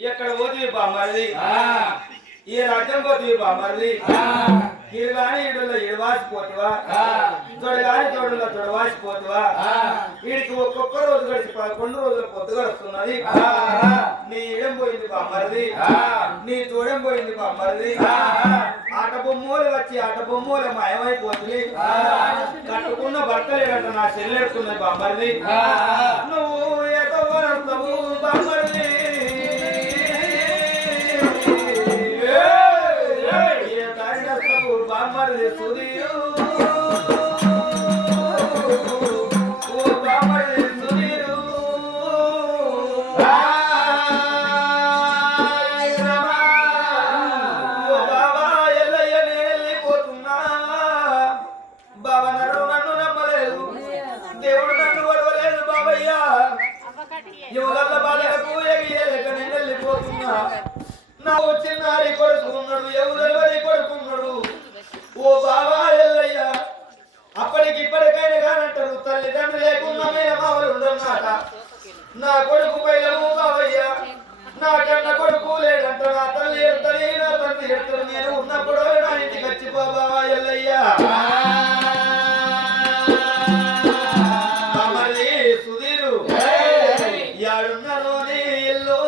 ఎక్కడ పోతుంది బామ్మది ఈ రాజ్యం పోతుంది బామ్మది ఇది కానీ ఇడులో ఇడవాసిపోతువా తోడు కానీ తోడులో తొడవాసిపోతువా వీడికి ఒక్కొక్క రోజు గడిచి 11 రోజుల పొద్దు గడుస్తున్నది నీ ఇడం పోయింది బామ్మది నీ తోడెం పోయింది బామ్మది ఆట బొమ్మలు వచ్చి ఆట బొమ్మలు మాయమైపోతుంది కట్టుకున్న భర్త లేదంట నా చెల్లెడుతున్నది బామ్మది నువ్వు ఏదో వరస్తావు బామ్మది బామ్మది సుధీరు ఓ బామ్మది సుధీరు ఓ బాబా ఎల్లయ్య నేను వెళ్ళిపోతున్నా బాబా నన్ను నమ్మలేదు దేవుడు నన్ను వడవలేదు బాబయ్య యువల బాలకు ఎగియలేక నేను వెళ్ళిపోతున్నా నా చిన్నారి కొడుకున్నాడు ఎవరెవరి కొడుకున్నాడు ఓ బాబా ఎల్లయ్య అప్పటికిప్పటికైనా కానంటారు తల్లిదండ్రులు లేకున్నా మేనమావలు ఉండన్నమాట నా కొడుకు పైలము బాబయ్య నా కన్న కొడుకు లేడంట నా తల్లి ఎడతని నా తండ్రి ఎడతడు నేను ఉన్నప్పుడు నా ఇంటికి వచ్చి బాబా ఎల్లయ్య బామ్మది సుధీరు యాడున్నలోని ఇల్లు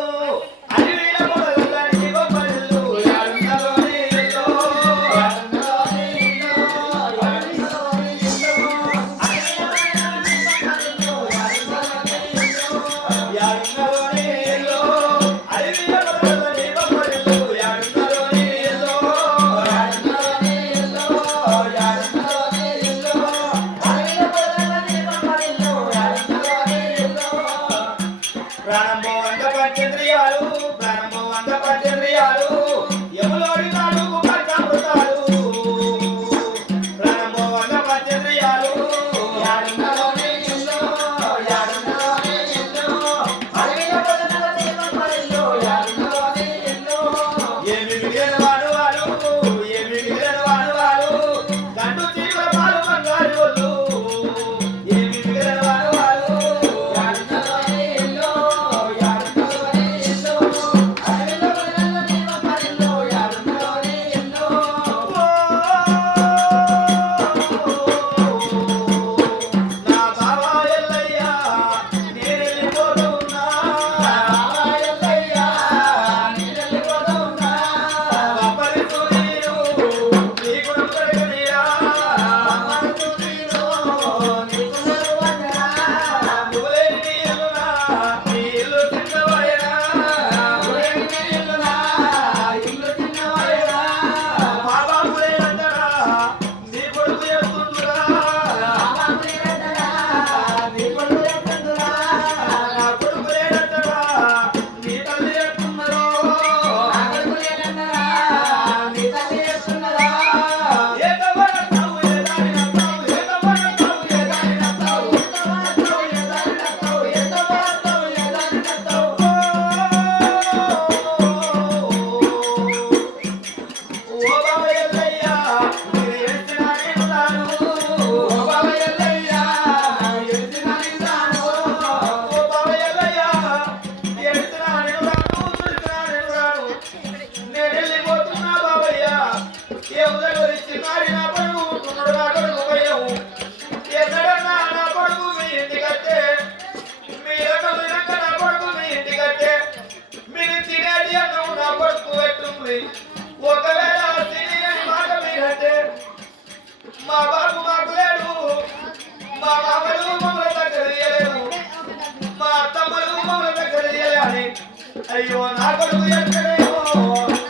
ఒకవేళ తిరిగి మాట మీరంటే మా బాబు మాకు లేడు మా మామలు మమ్మల్ని దగ్గర తీయలేరు మా అత్తమ్మలు మమ్మల్ని దగ్గర తీయలేని అయ్యో నా కొడుకు ఎక్కడేమో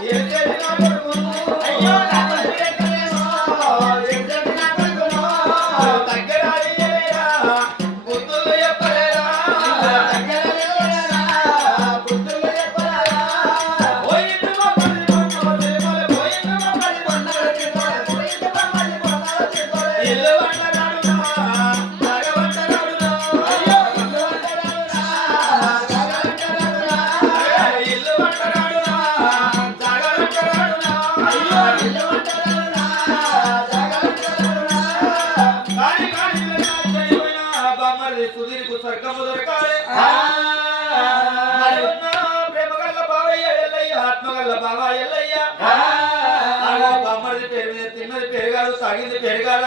ఏంటంటే నా కొడుకు అయ్యో నా కొడుకు ఎక్కడేమో ఏంటంటే నా కొడుకు దగ్గర తీయలేరా బుద్ధులు చెప్పలేరా దగ్గర తీయలేరా బుద్ధులు చెప్పలేరా ఇల్లు వంటరాడునా వల్ల బాబా ఎల్లయ్య బామ్మడిది పేరు మీద తిన్నది పెరగాడు తాగింది పెరగాల